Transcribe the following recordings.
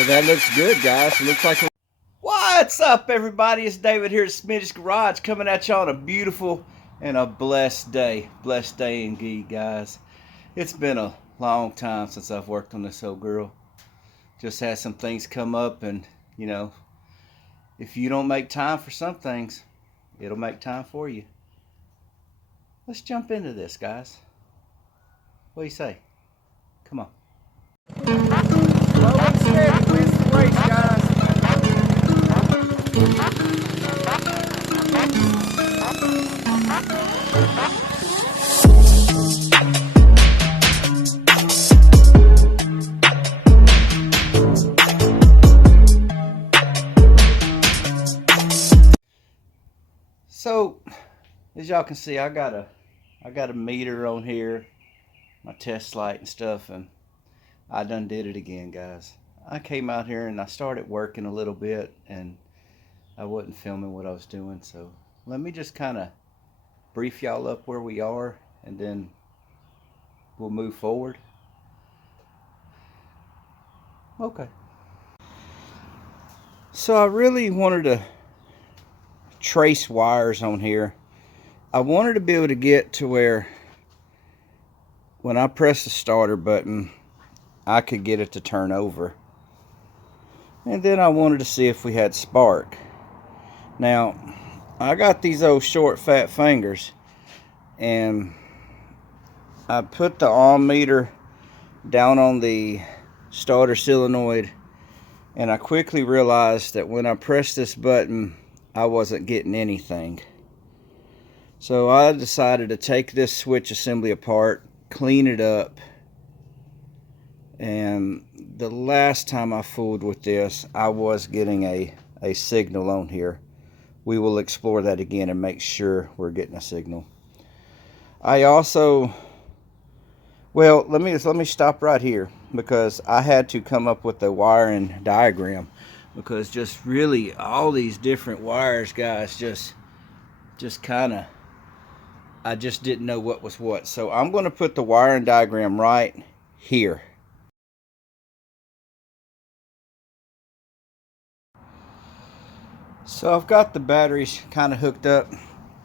So that looks good, guys. It looks like. What's up, everybody? It's David here at Smitty's Garage, coming at you on a beautiful and a blessed day. Blessed day indeed, guys. It's been a long time since I've worked on this old girl. Just had some things come up, and you know, if you don't make time for some things, it'll make time for you. Let's jump into this, guys. What do you say? Come on. Slow and steady wins the race, guys. So, as y'all can see, I got a meter on here, my test light and stuff, and I done did it again, guys. I came out here and I started working a little bit, and I wasn't filming what I was doing, so let me just kind of brief y'all up where we are, and then we'll move forward. Okay. So I really wanted to trace wires on here. I wanted to be able to get to where when I press the starter button, I could get it to turn over. And then I wanted to see if we had spark. Now, I got these old short fat fingers, and I put the ohm meter down on the starter solenoid, and I quickly realized that when I pressed this button, I wasn't getting anything. So I decided to take this switch assembly apart, clean it up, and the last time I fooled with this, I was getting a signal on here. We will explore that again and make sure we're getting a signal. I also, well, let me stop right here, because I had to come up with a wiring diagram, because just really all these different wires, guys, just kind of, I just didn't know what was what. So I'm going to put the wiring diagram right here. So I've got the batteries kind of hooked up.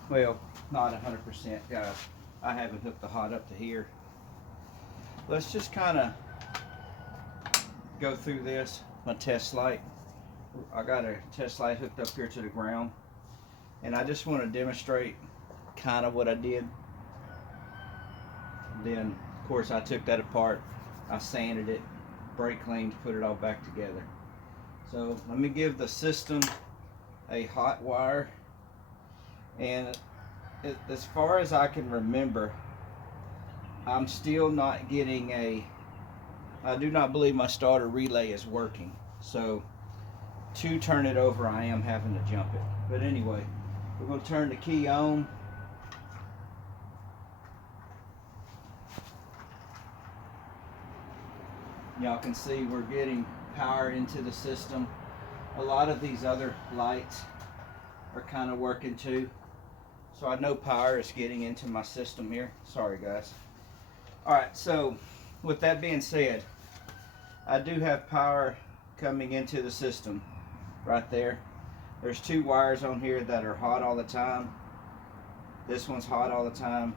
Well, not 100%, guys. I haven't hooked the hot up to here. Let's just kind of go through this. My test light. I got a test light hooked up here to the ground. And I just want to demonstrate kind of what I did. Then, of course, I took that apart. I sanded it, brake cleaned, put it all back together. So let me give the system a hot wire, and as far as I can remember, I'm still not getting I do not believe my starter relay is working. So to turn it over, I am having to jump it. But anyway, we're going to turn the key on. Y'all can see we're getting power into the system. A lot of these other lights are kind of working too. So I know power is getting into my system here. Sorry, guys. Alright, so with that being said, I do have power coming into the system right there. There's two wires on here that are hot all the time. This one's hot all the time.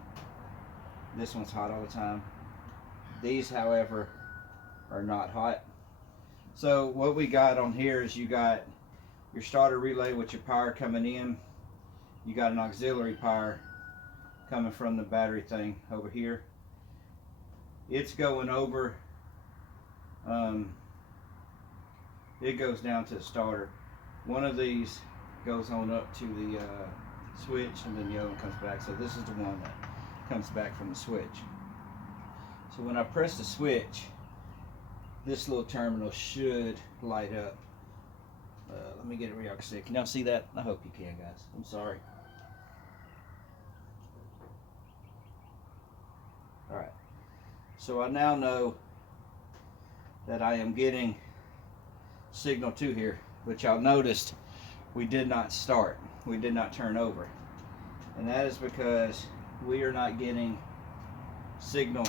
This one's hot all the time. These, however, are not hot. So what we got on here is you got your starter relay with your power coming in. You got an auxiliary power coming from the battery thing over here. It's going over, it goes down to the starter. One of these goes on up to the switch, and then the other one comes back. So this is the one that comes back from the switch. So when I press the switch, this little terminal should light up. Let me get it where y'all can see it. Can y'all see that? I hope you can, guys. I'm sorry. Alright. So I now know that I am getting signal to here. But y'all noticed we did not start. We did not turn over. And that is because we are not getting signal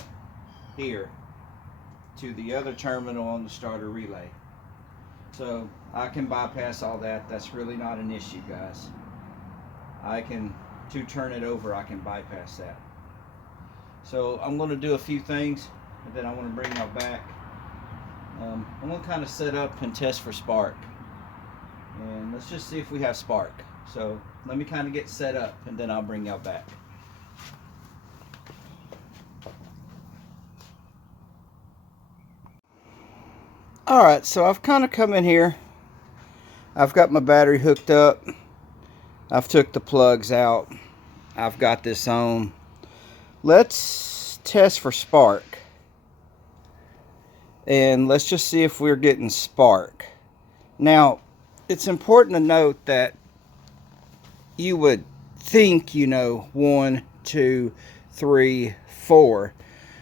here to the other terminal on the starter relay. So I can bypass all that. That's really not an issue, guys. I can, to turn it over, I can bypass that. So I'm going to do a few things, and then I want to bring y'all back. I'm going to kind of set up and test for spark. And let's just see if we have spark. So let me kind of get set up, and then I'll bring y'all back. Alright, so I've kind of come in here. I've got my battery hooked up. I've took the plugs out. I've got this on. Let's test for spark. And let's just see if we're getting spark. Now, it's important to note that you would think, you know, 1, 2, 3, 4.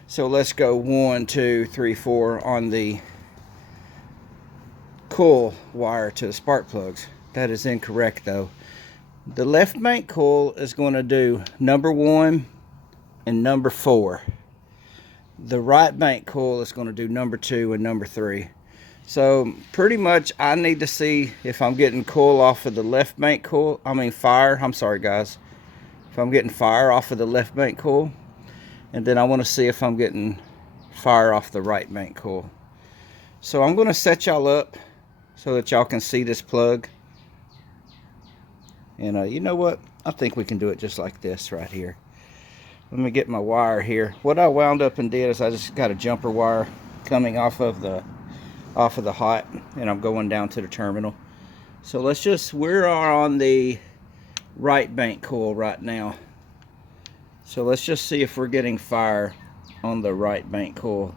So let's go 1, 2, 3, 4 on the coil wire to the spark plugs. That is incorrect though. The left bank coil is going to do number 1 and number 4. The right bank coil is going to do number 2 and number 3. So pretty much I need to see if I'm getting coil off of the left bank coil. I mean fire. I'm sorry guys. If I'm getting fire off of the left bank coil. And then I want to see if I'm getting fire off the right bank coil. So I'm going to set y'all up so that y'all can see this plug. And you know what? I think we can do it just like this right here. Let me get my wire here. What I wound up and did is I just got a jumper wire coming off of the hot, and I'm going down to the terminal. So let's just, we are on the right bank coil right now. So let's just see if we're getting fire on the right bank coil.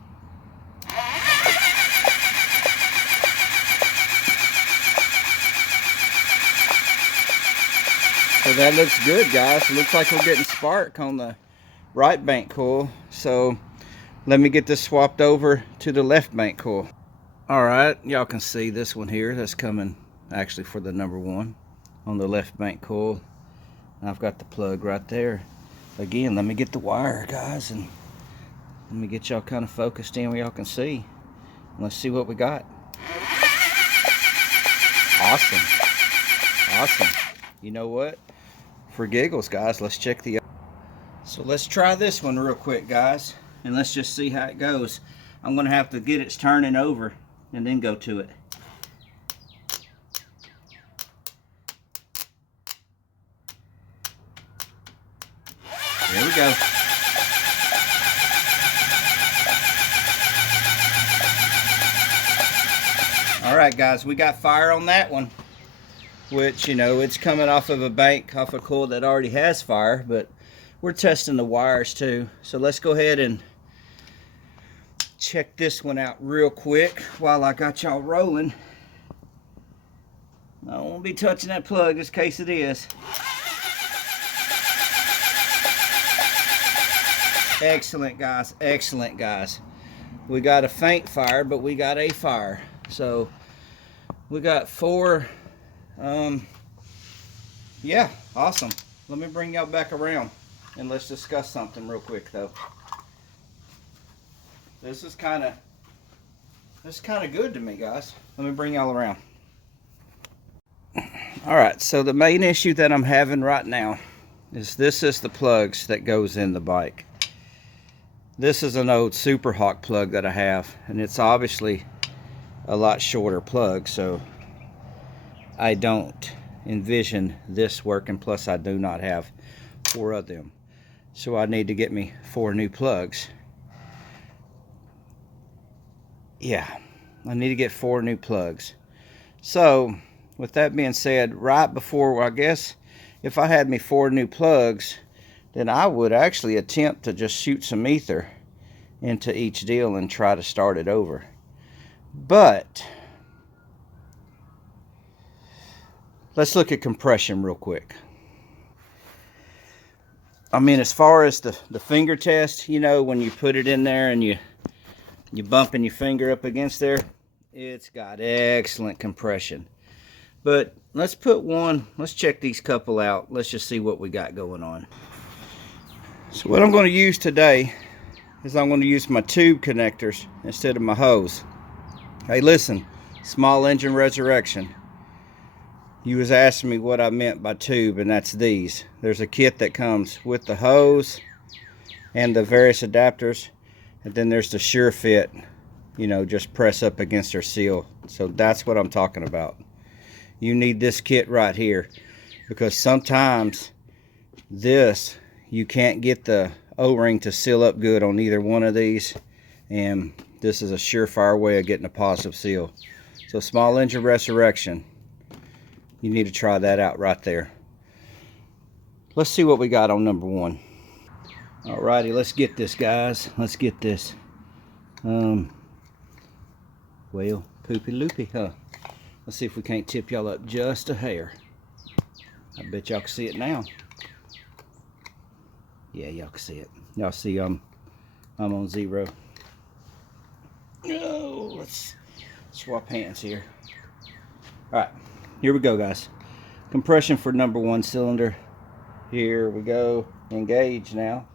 So that looks good, guys. It looks like we're getting spark on the right bank coil. So let me get this swapped over to the left bank coil. All right, y'all can see this one here. That's coming actually for the number 1 on the left bank coil. I've got the plug right there. Again, let me get the wire, guys, and let me get y'all kind of focused in where y'all can see. Let's see what we got. Awesome. Awesome. You know what? For giggles, guys, let's check the... So let's try this one real quick, guys, and let's just see how it goes. I'm going to have to get it turning over and then go to it. There we go. All right, guys, we got fire on that one, which, you know, it's coming off of a bank, off a coil that already has fire, but we're testing the wires too. So let's go ahead and check this one out real quick while I got y'all rolling. I don't want to be touching that plug just in case it is. Excellent, guys. Excellent, guys. We got a faint fire, but we got a fire. So we got 4. Yeah, awesome. Let me bring y'all back around and let's discuss something real quick though. This is kind of good to me, guys. Let me bring y'all around. All right, so the main issue that I'm having right now is this is the plugs that goes in the bike. This is an old Super Hawk plug that I have, and it's obviously a lot shorter plug, so I don't envision this working. Plus I do not have 4 of them, so I need to get me 4 new plugs. Yeah, I need to get 4 new plugs. So with that being said, right before, I guess if I had me 4 new plugs, then I would actually attempt to just shoot some ether into each deal and try to start it over. But let's look at compression real quick. I mean, as far as the finger test, you know, when you put it in there and you bumping your finger up against there, it's got excellent compression. But let's check these couple out. Let's just see what we got going on. So what I'm going to use today is I'm going to use my tube connectors instead of my hose. Hey, listen, Small engine resurrection. You was asking me what I meant by tube, and that's these. There's a kit that comes with the hose and the various adapters, and then there's the sure fit, you know, just press up against their seal. So that's what I'm talking about. You need this kit right here, because sometimes this, you can't get the O-ring to seal up good on either one of these, and this is a surefire way of getting a positive seal. So small engine resurrection, you need to try that out right there. Let's see what we got on number 1. Alrighty, let's get this, guys. Let's get this. Well, poopy loopy, huh? Let's see if we can't tip y'all up just a hair. I bet y'all can see it now. Yeah, y'all can see it. Y'all see I'm on 0. Oh, let's swap hands here. Alright, here we go, guys. Compression for number 1 cylinder. Here we go. Engage now.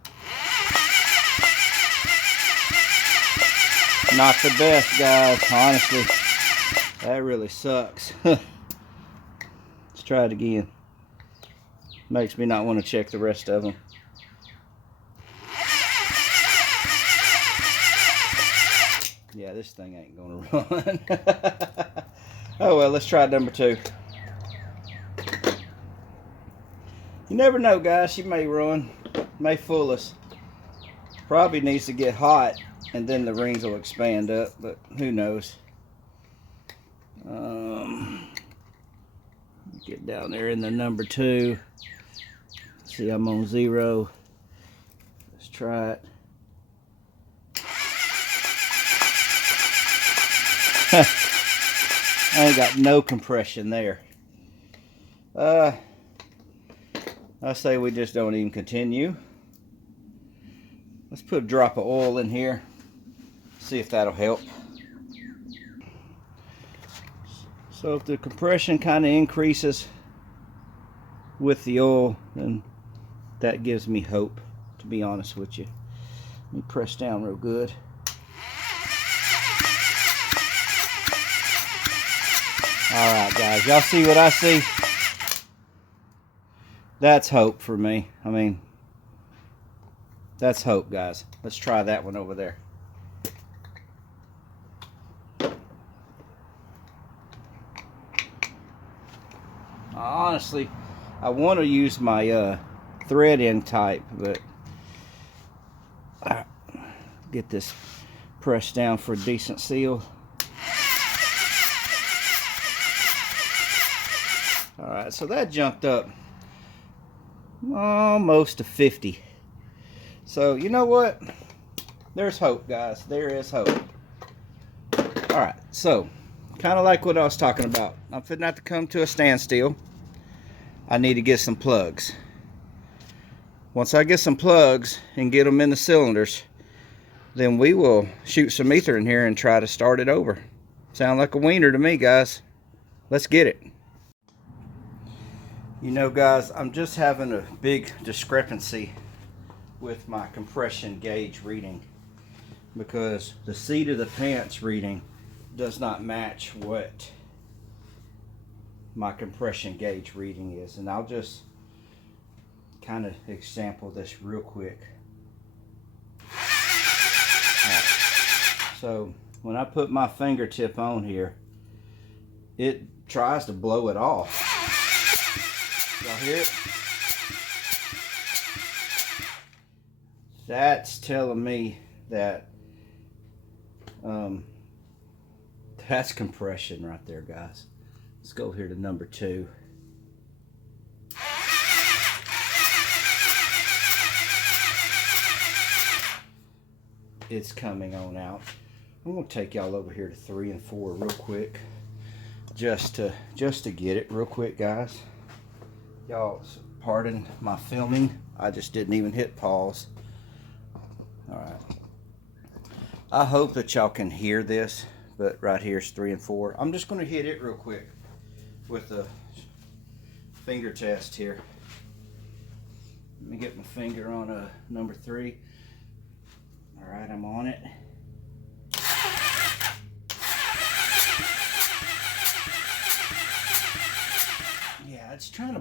Not the best, guys, honestly. That really sucks. Let's try it again. Makes me not want to check the rest of them. Yeah, this thing ain't gonna run. Oh well, let's try number 2. You never know, guys. She may run, may fool us. Probably needs to get hot, and then the rings will expand up, but who knows. Get down there in the number 2. See, I'm on 0. Let's try it. I ain't got no compression there. I say we just don't even continue. Let's put a drop of oil in here. See if that'll help. So if the compression kind of increases with the oil, then that gives me hope, to be honest with you. Let me press down real good. Alright guys, y'all see what I see? That's hope for me. I mean, that's hope, guys. Let's try that one over there. Honestly, I want to use my thread end type, but get this pressed down for a decent seal. Alright, so that jumped up almost to 50. So, you know what? There's hope, guys. There is hope. Alright, so, kind of like what I was talking about. I'm fitting out to come to a standstill. I need to get some plugs. Once I get some plugs and get them in the cylinders, then we will shoot some ether in here and try to start it over. Sound like a wiener to me, guys. Let's get it. You know, guys, I'm just having a big discrepancy with my compression gauge reading, because the seat of the pants reading does not match what my compression gauge reading is. And I'll just kind of example this real quick. Right. So when I put my fingertip on here, it tries to blow it off. Y'all hear it? That's telling me that that's compression right there, guys. Let's go here to number 2. It's coming on out. I'm gonna take y'all over here to 3 and 4 real quick, just to get it real quick, guys. Y'all pardon my filming. I just didn't even hit pause. Alright. I hope that y'all can hear this, but right here's 3 and 4. I'm just going to hit it real quick with a finger test here. Let me get my finger on number 3. Alright, I'm on it.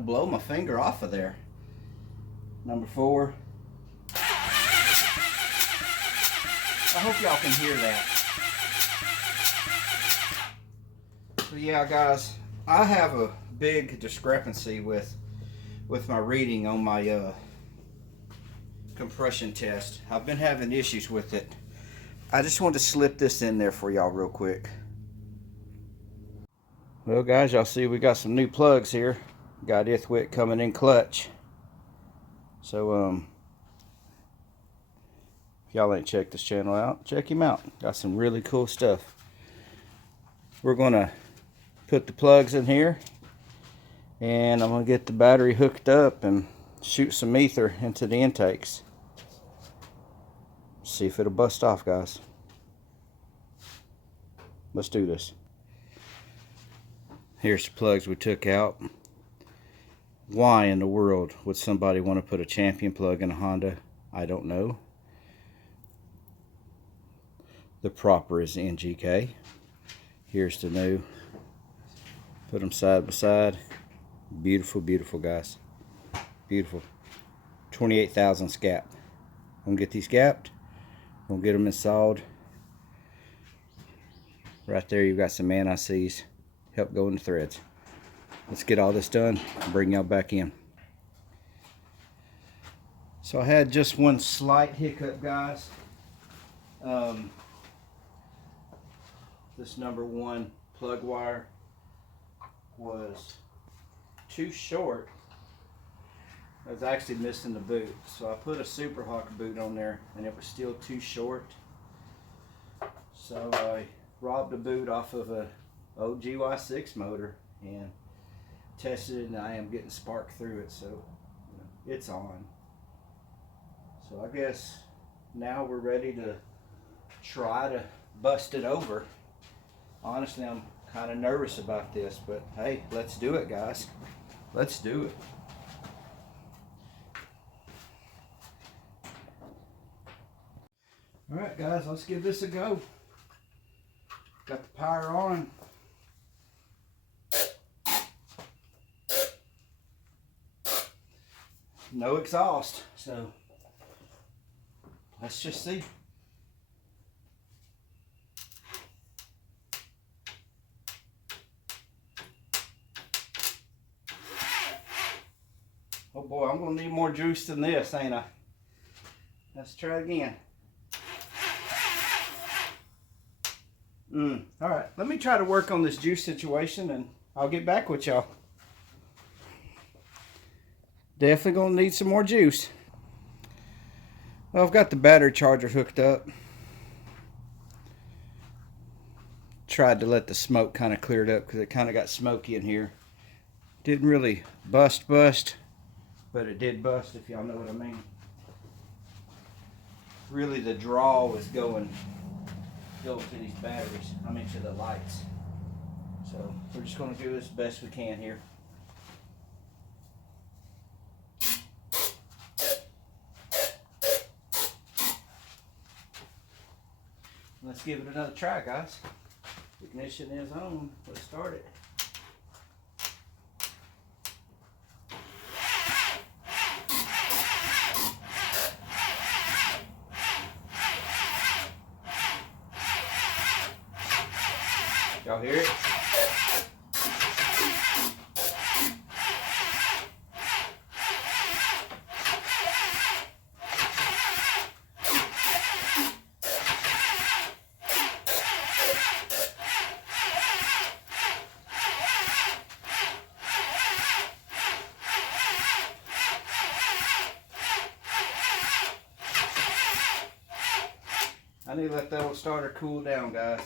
blow my finger off of there. Number 4. I hope y'all can hear that. So yeah, guys, I have a big discrepancy with my reading on my compression test. I've been having issues with it. I just wanted to slip this in there for y'all real quick. Well guys, y'all see we got some new plugs here. Got Ithwit coming in clutch. So if y'all ain't checked this channel out, check him out. Got some really cool stuff. We're gonna put the plugs in here, and I'm gonna get the battery hooked up and shoot some ether into the intakes. See if it'll bust off, guys. Let's do this. Here's the plugs we took out. Why in the world would somebody want to put a Champion plug in a Honda? I don't know. The proper is NGK. Here's the new. Put them side by side. Beautiful, beautiful, guys. Beautiful. 28,000 gap. I'm gonna get these gapped. We'll get them installed. Right there, you've got some anti-seize. Help go in the threads. Let's get all this done and bring y'all back in. So I had just one slight hiccup, guys. This number 1 plug wire was too short. I was actually missing the boot, so I put a Super Hawk boot on there and it was still too short. So I robbed a boot off of a old GY6 motor and tested it, and I am getting spark through it, so it's on. So I guess now we're ready to try to bust it over. Honestly, I'm kind of nervous about this, but hey, let's do it, guys. Let's do it. All right, guys, let's give this a go. Got the power on. No exhaust, so let's just see. Oh boy, I'm gonna need more juice than this, ain't I? Let's try it again. All right, let me try to work on this juice situation and I'll get back with y'all. Definitely gonna need some more juice. Well, I've got the battery charger hooked up. Tried to let the smoke kind of clear it up because it kind of got smoky in here. Didn't really bust, but it did bust, if y'all know what I mean. Really, the draw was going to these batteries, to the lights. So we're just going to do this best we can here. Let's give it another try, guys. Ignition is on. Let's start it. Y'all hear it? I need to let that old starter cool down, guys.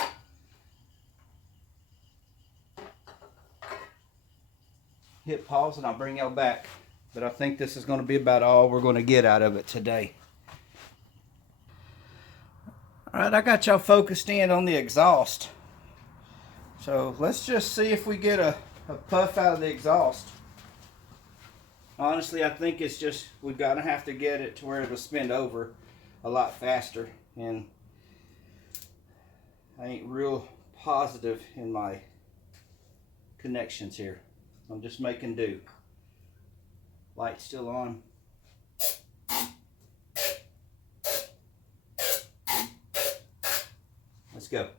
Hit pause and I'll bring y'all back. But I think this is going to be about all we're going to get out of it today. Alright, I got y'all focused in on the exhaust. So let's just see if we get a puff out of the exhaust. Honestly, I think it's just, we're going to have to get it to where it'll spin over a lot faster. And I ain't real positive in my connections here. I'm just making do. Light's still on. Let's go.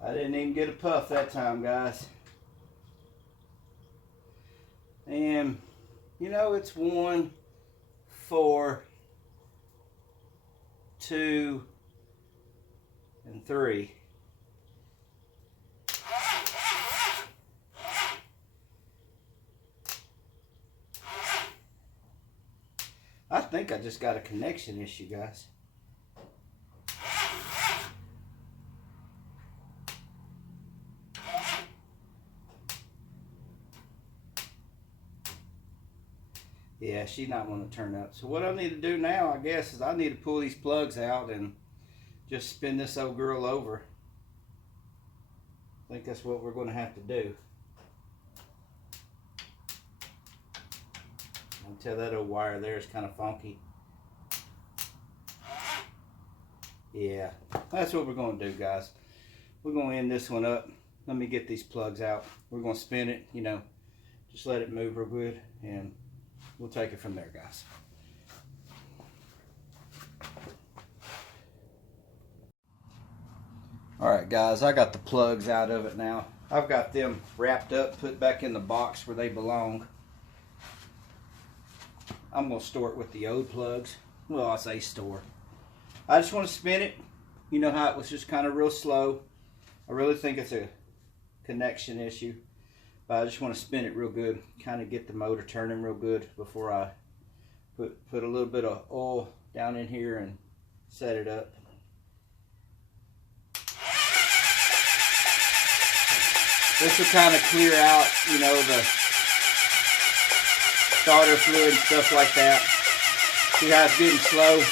I didn't even get a puff that time, guys. And, you know, it's 1, 4, 2, and 3. I think I just got a connection issue, guys. Yeah, she's not going to turn up. So what I need to do now, I guess, is I need to pull these plugs out and just spin this old girl over. I think that's what we're going to have to do. I can tell that old wire there is kind of funky. Yeah, that's what we're going to do, guys. We're going to end this one up. Let me get these plugs out. We're going to spin it, you know, just let it move real good, and we'll take it from there, guys. Alright guys, I got the plugs out of it now. I've got them wrapped up, put back in the box where they belong. I'm going to store it with the old plugs. Well, I say store. I just want to spin it. You know how it was just kind of real slow. I really think it's a connection issue. But I just want to spin it real good, kind of get the motor turning real good before I put a little bit of oil down in here and set it up. This will kind of clear out, you know, the starter fluid and stuff like that. See how it's getting slow?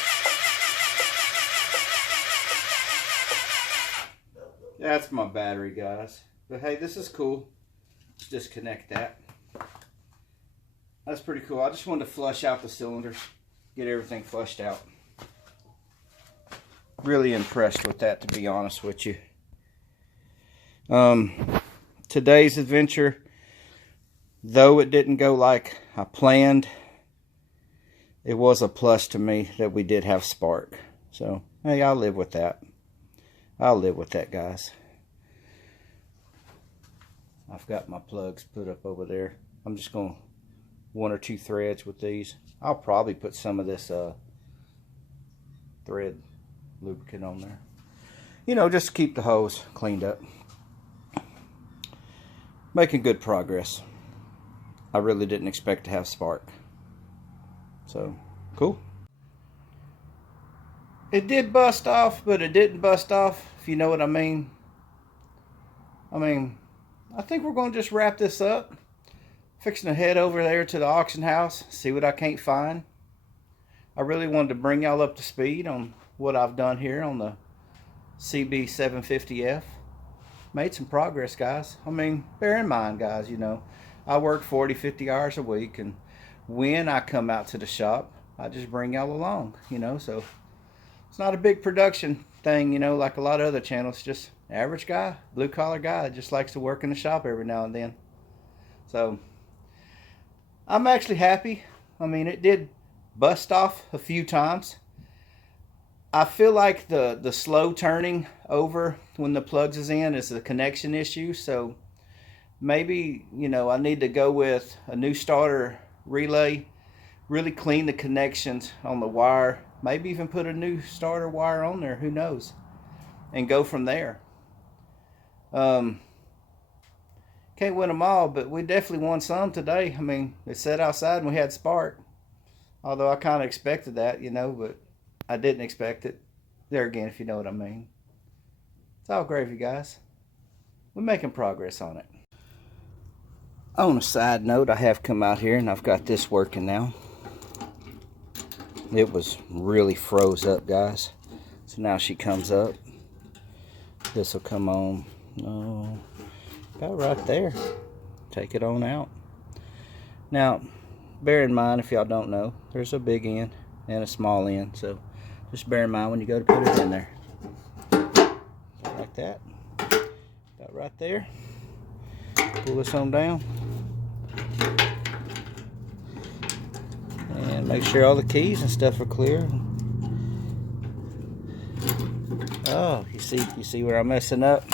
That's my battery, guys. But hey, this is cool. Let's disconnect that. That's pretty cool. I just wanted to flush out the cylinders, get everything flushed out. Really impressed with that, to be honest with you. Today's adventure, though it didn't go like I planned, it was a plus to me that we did have spark. So, hey, I'll live with that. I'll live with that, guys. I've got my plugs put up over there. I'm just going to 1 or 2 threads with these. I'll probably put some of this thread lubricant on there. You know, just to keep the hose cleaned up. Making good progress. I really didn't expect to have spark. So, cool. It did bust off, but it didn't bust off, if you know what I mean. I think we're going to just wrap this up. Fixing to head over there to the auction house, see what I can't find. I really wanted to bring y'all up to speed on what I've done here on the CB750F. Made some progress, guys. Bear in mind, guys, you know, I work 40, 50 hours a week, and when I come out to the shop, I just bring y'all along, you know, so it's not a big production thing, you know, like a lot of other channels. Just average guy, blue collar guy that just likes to work in the shop every now and then. So I'm actually happy. It did bust off a few times. I feel like the slow turning over when the plugs is in is a connection issue. So maybe, you know, I need to go with a new starter relay, really clean the connections on the wire, maybe even put a new starter wire on there, who knows, and go from there. Can't win them all, but we definitely won some today. It sat outside and we had spark, although I kind of expected that, you know, but I didn't expect it. There again, if you know what I mean. It's all gravy, guys. We're making progress on it. On a side note, I have come out here and I've got this working now. It was really froze up, guys. So now she comes up. This will come on. Oh, about right there. take it on out. Now, bear in mind, if y'all don't know, there's a big end and a small end, so just bear in mind when you go to put it in there. Like that. About right there. Pull this on down. And make sure all the keys and stuff are clear. Oh, you see where I'm messing up?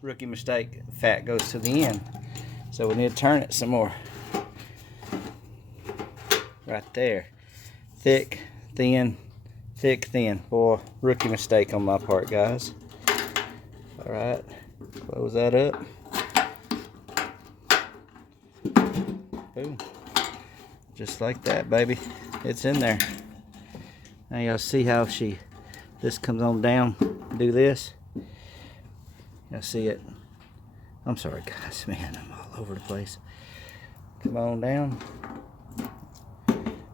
Rookie mistake. Fat goes to the end. So we need to turn it some more. Right there. Thick, thin, thick, thin. Boy, rookie mistake on my part, guys. Alright, close that up. Boom. Just like that, baby. It's in there. Now y'all see how this comes on down. Do this. Y'all see it. I'm sorry, guys. Man, I'm all over the place. Come on down.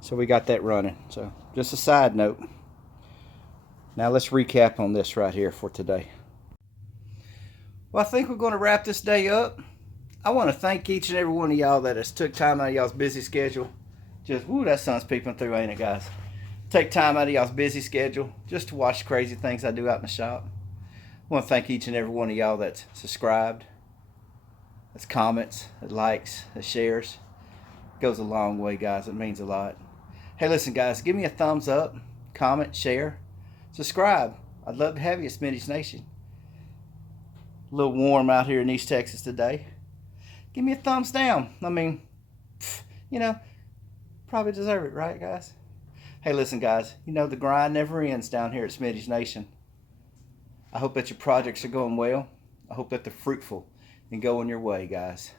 So we got that running. So just a side note. Now let's recap on this right here for today. Well, I think we're going to wrap this day up. I want to thank each and every one of y'all that has took time out of y'all's busy schedule. Just, woo, that sun's peeping through, ain't it, guys? Take time out of y'all's busy schedule just to watch the crazy things I do out in the shop. I want to thank each and every one of y'all that's subscribed, that's comments, that likes, that shares. It goes a long way, guys. It means a lot. Hey, listen, guys, give me a thumbs up, comment, share, subscribe. I'd love to have you at Smitty's Nation. A little warm out here in East Texas today. Give me a thumbs down. I mean, you know, probably deserve it, right, guys? Hey, listen, guys, you know the grind never ends down here at Smitty's Nation. I hope that your projects are going well. I hope that they're fruitful and going your way, guys.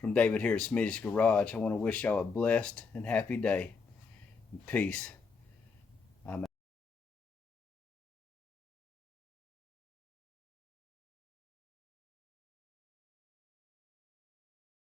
From David here at Smitty's Garage, I want to wish y'all a blessed and happy day. And peace.